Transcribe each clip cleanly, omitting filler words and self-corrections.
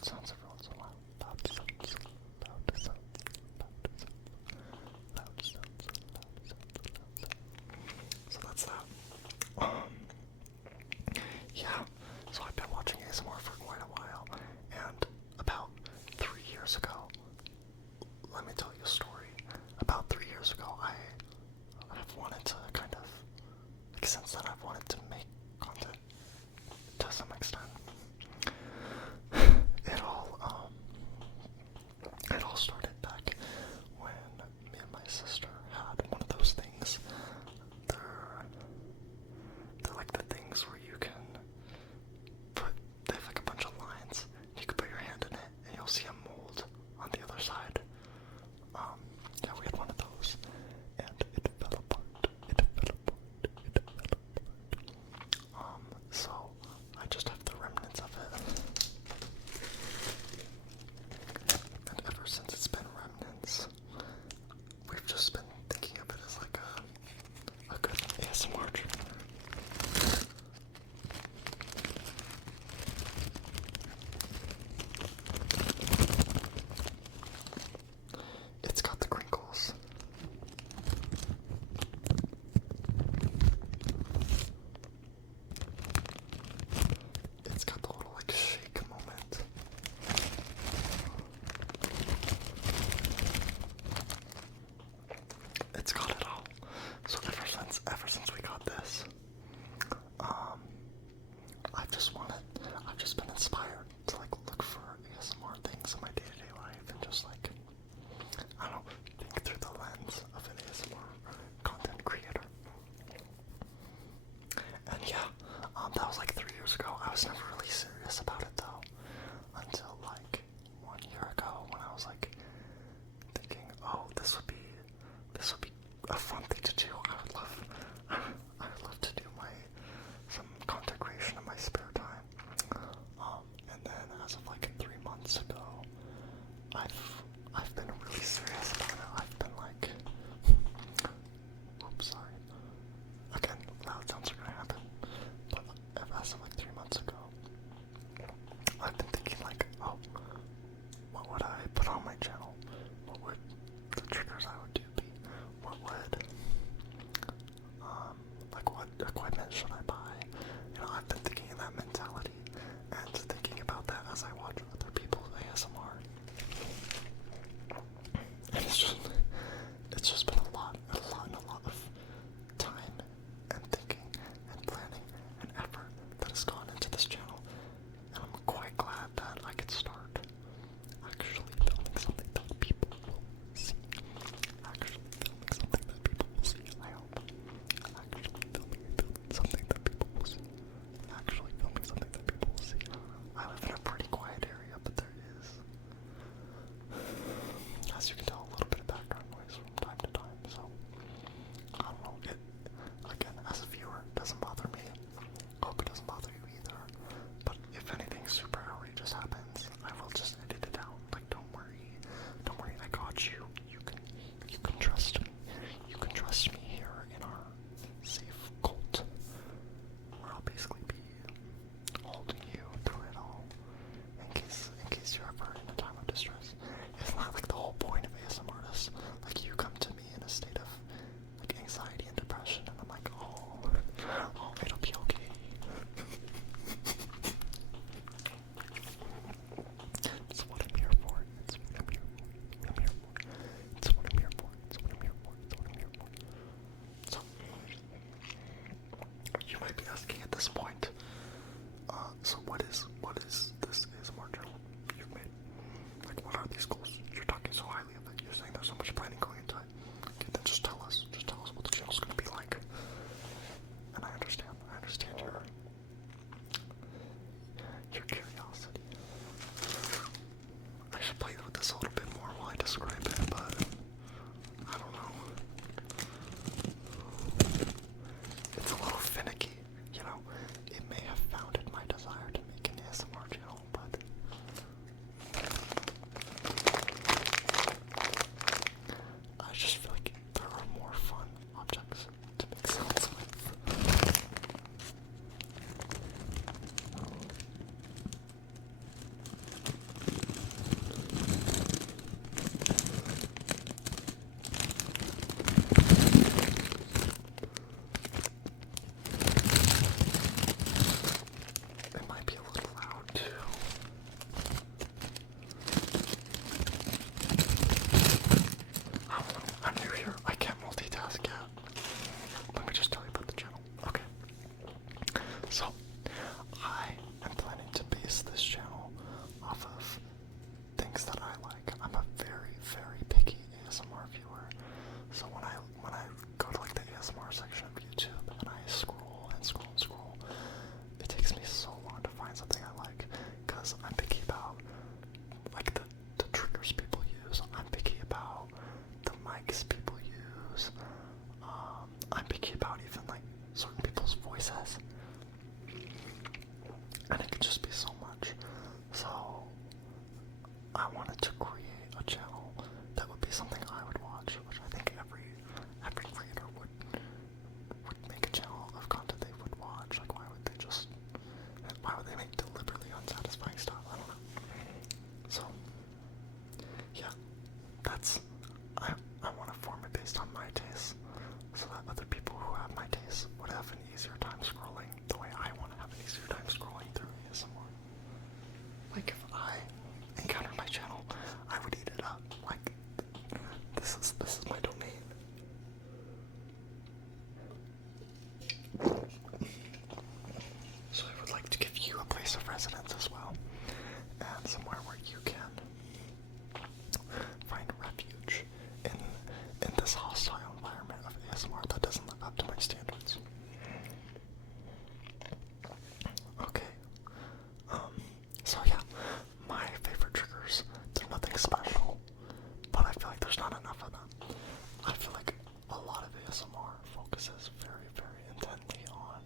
loud sounds every once in a while. Loud sounds, loud sounds, loud sounds, loud sounds, loud sounds, loud sounds. So that's that. Yeah, so I've been watching ASMR for quite a while, and about 3 years ago, let me tell you a story. About 3 years ago, I have wanted to kind of, like, since then I've wanted to make content to some extent. It all started back when me and my sister had one of those things. They're like the things where you can they have like a bunch of lines. You can put your hand in it and you'll see a mold on the other side. Yeah, we had one of those, and it fell apart. So I just have the remnants of it. And ever since it's been remnants, we've just been thinking of it as like a good ASMR trigger. It's got the crinkles. It's got the little like shake moment. It's got it all. So ever since we got this, I've just been inspired to like look for ASMR things in my day-to-day life and just like, I don't know, think through the lens of an ASMR content creator. And yeah, that was like 3 years ago. I was never really serious about it though, until like 1 year ago when I was like thinking, oh, this would be a fun thing to do. I would love to do some content creation in my spare time. And then as of like 3 months ago, I've been really serious about it. I've been like, oops, sorry. Again, loud sounds are gonna happen. But as of like 3 months ago, would just be so much. So I wanted to create a channel that would be something I would watch, which I think every creator would make a channel of content they would watch. Like, why would they make deliberately unsatisfying stuff? I don't know. So yeah, I want to form it based on my tastes, so that other people who have my tastes would have an easier time scrolling the way I want to have an easier time scrolling through ASMR. Like, if I encountered my channel, I would eat it up. Like, this is my domain. So I would like to give you a place of residence as well, and somewhere where you can find refuge in this hostile environment of ASMR that doesn't live up to my standards. Okay. So yeah, my favorite triggers, they're nothing special, but I feel like there's not enough of them. I feel like a lot of ASMR focuses very, very intently on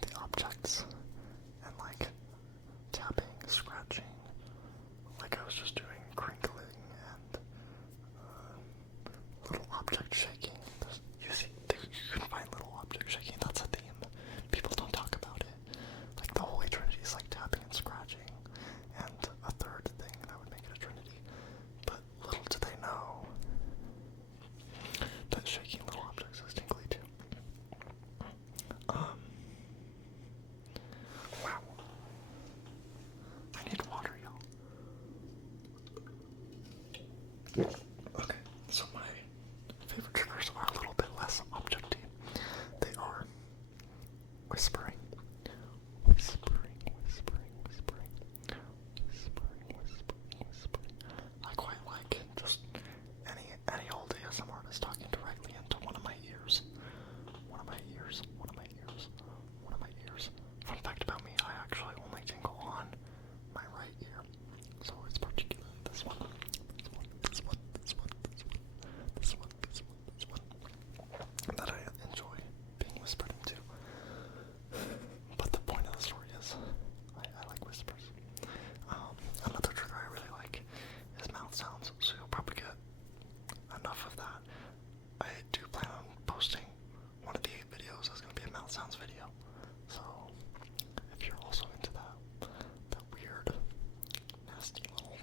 the objects and like tapping, scratching, like I was just doing, crinkling, and little object shaking. You can find little object shaking, that's a theme. People don't talk about it. Like, the Holy Trinity is like tapping and scratching, and a third thing that would make it a Trinity. But little do they know that shaking little objects is tingly too. Wow. I need water, y'all. Okay, so my favorite triggers are a little bit less objecty. They are whispering, whispering, whispering, whispering, whispering, whispering, whispering. I quite like just any old ASMR artist talking directly into one of my ears. One of my ears, one of my ears, one of my ears. Fun fact about me, I actually only tingle on my right ear. So it's particularly this one. This one, this one, this one, this one, this one, this one, this one. That I enjoy being whispered into. But the point of the story is, I like whispers. Another trigger I really like is mouth sounds, so you'll probably get enough of that. I do plan on posting one of the 8 videos is going to be a mouth sounds video. So if you're also into that weird, nasty little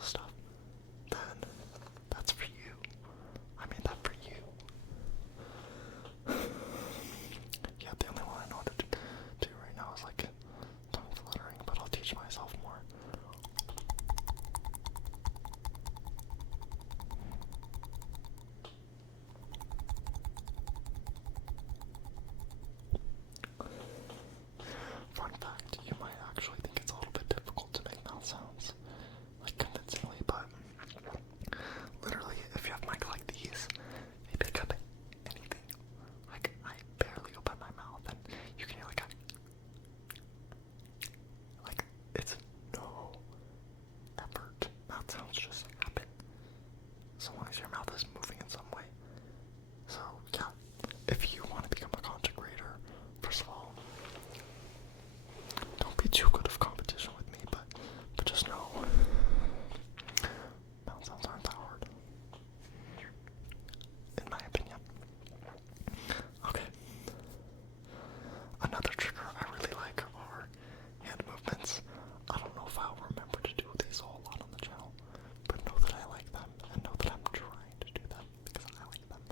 stuff, then that's for you. I made that for you. Yeah, the only one I know how to do right now is like tongue fluttering, but I'll teach myself more. Fun fact, you might actually think it's a little bit difficult to make mouth sounds, like convincingly, but literally, if you have a mic like these, they pick up anything. Like, I barely open my mouth, and you can hear like it's no effort. Mouth sounds just happen, so long as your mouth is moving in some way. So yeah, if you want to become a content creator, first of all, don't be too good of competition with me, but just know, mouth sounds aren't that hard, in my opinion. Okay. Another trigger I really like are hand movements. I don't know if I'll remember to do these a whole lot on the channel, but know that I like them, and know that I'm trying to do them because I like them.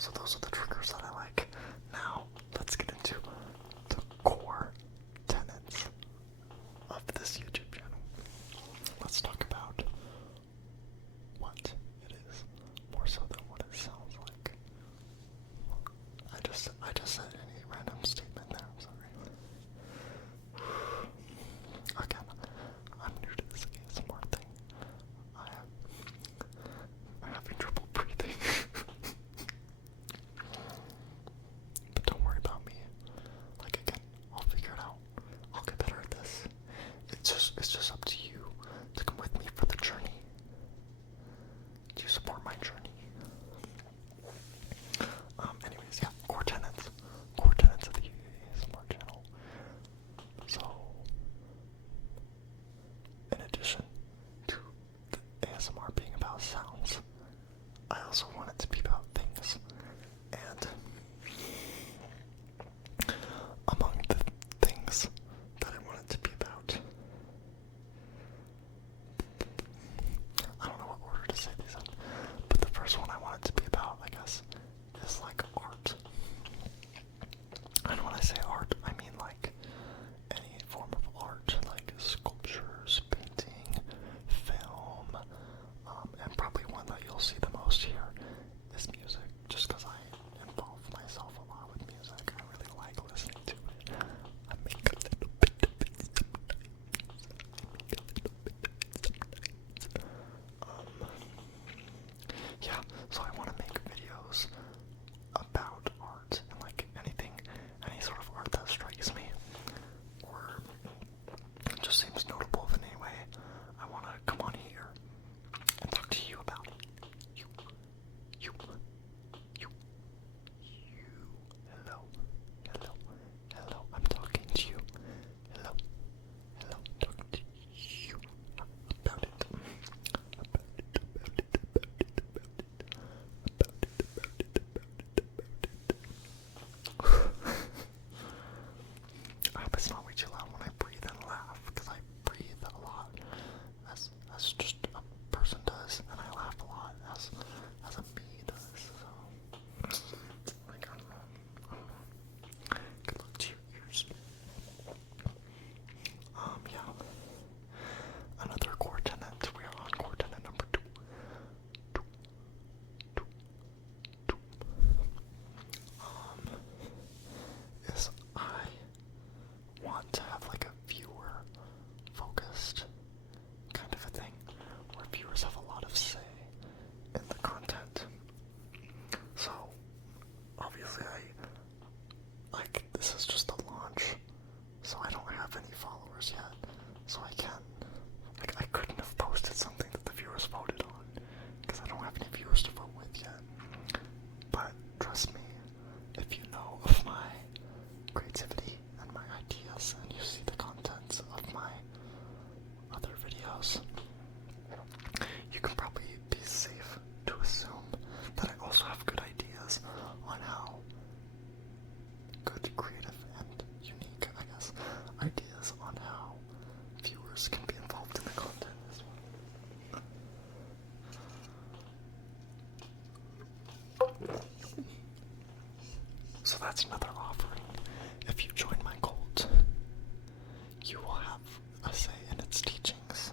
So those are the triggers that I like. Now, let's get into the core tenets of this YouTube channel. Let's talk about what it is, more so than what it sounds like. I just said any random statement there, I'm sorry. Again, I'm new to this ASMR thing. I'm having trouble breathing. But don't worry about me. Like, again, I'll figure it out. I'll get better at this. It's just up to you to come with me for the journey. Do you support my journey? Anyways, yeah, core tenets of the ASMR channel. So, in addition to the ASMR being about sounds, I also want it to be about things. And among the things that I want it to be about, I don't know what order to say these in, but the first one I want it to be about, I guess, is like art. And when I say art, I mean like any form of art, like sculptures, painting, film, and probably one that you'll see the most here is music, just because I involve myself a lot with music. I really like listening to it. I make a little bit of it yeah, so I want to make videos about art and like anything, any sort of art that strikes me or just seems notable in any way. I want to come on here and talk to you about it. You. Hello, I'm talking to you. Hello, I'm talking to you about it. I hope it's not way too loud when I breathe and laugh, because I breathe a lot, as just a person does, and I laugh a lot, as a me does, so, like, I don't know. Good luck to your ears. Yeah. Another core tenet, we are on core tenet number 2. Is I want to have like a viewer focused kind of a thing, where viewers have a lot of say in the content. So obviously this is just a launch, so I don't have any followers yet, so I can't, I couldn't have posted something that the viewers voted on, because I don't have any viewers to vote with yet. But trust me, if you know of my creativity and my ideas, and you see the contents of my other videos, you can probably be safe to assume that I also have good ideas on how good, creative, and unique, I guess, ideas on how viewers can be involved in the content as well. So that's another offering. If you join my cult, you will have a say in its teachings.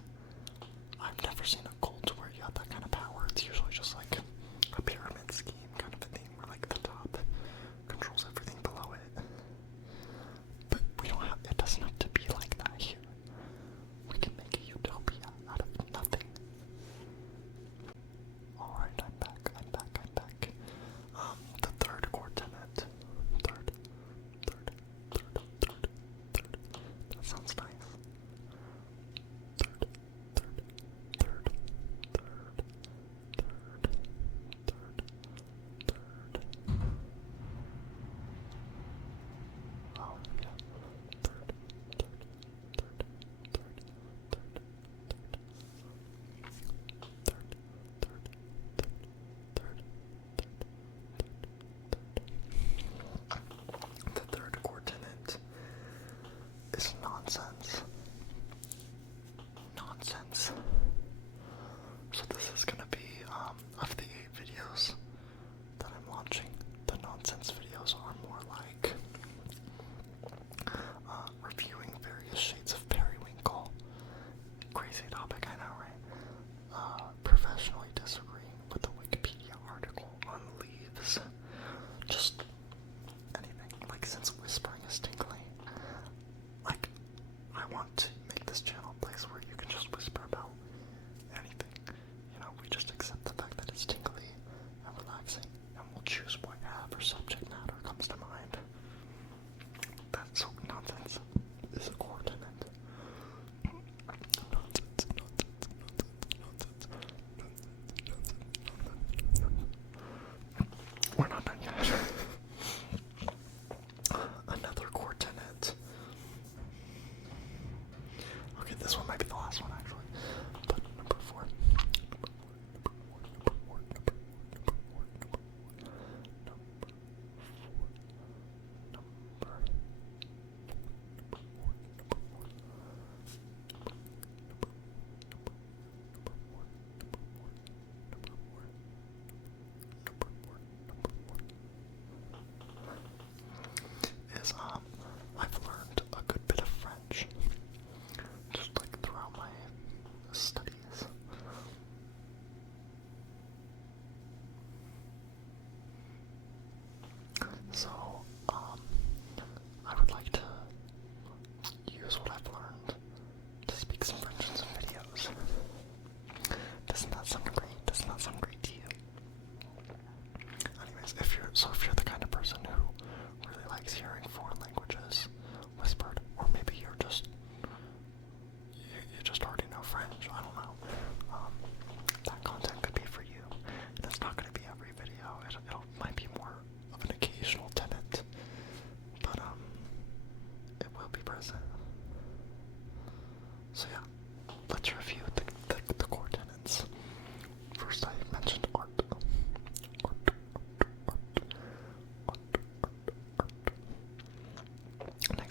I've never seen a cult where you have that kind of power. It's usually just like a pyramid scheme kind of a thing, where like the top controls everything below it. But it doesn't have to be like that here. We can make a utopia out of nothing. Alright, I'm back. The third core tenet. Third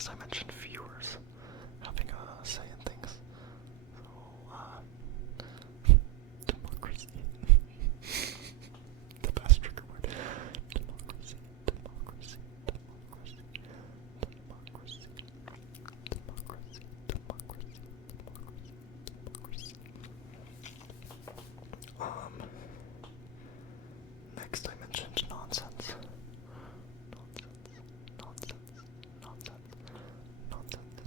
Next, I mentioned viewers having a say in things. So, democracy. The best trigger word. Democracy, democracy, democracy, democracy, democracy, democracy, democracy, democracy. Next I mentioned nonsense. Nonsense, nonsense, nonsense, nonsense,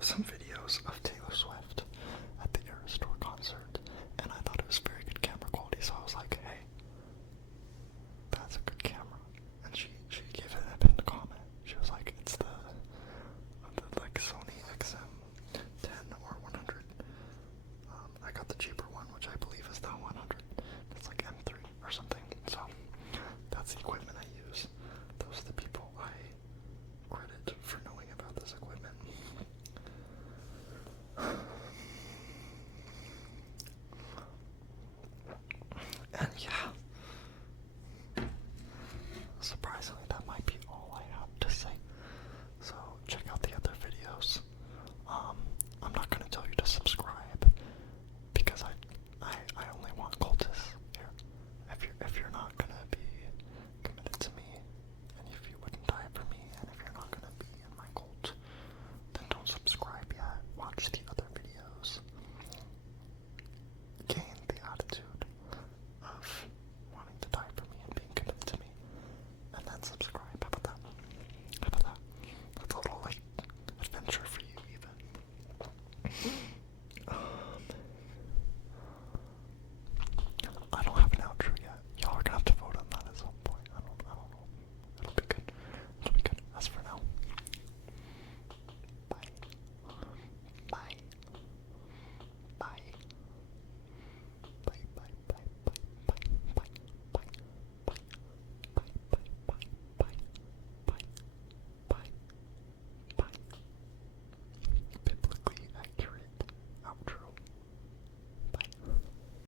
some videos of Taylor Swift at the Eras Tour concert, and I thought it was very good camera quality, so I was like, hey, that's a good camera. And she gave it a pinned comment. She was like, it's the like Sony XM10 or 100. I got the cheaper one, which I believe is the 100. It's like M3 or something. So that's the equipment I use. Those are the people I credit for knowing about this equipment. And yeah, surprisingly, that might be all I have to say. So check out the other videos.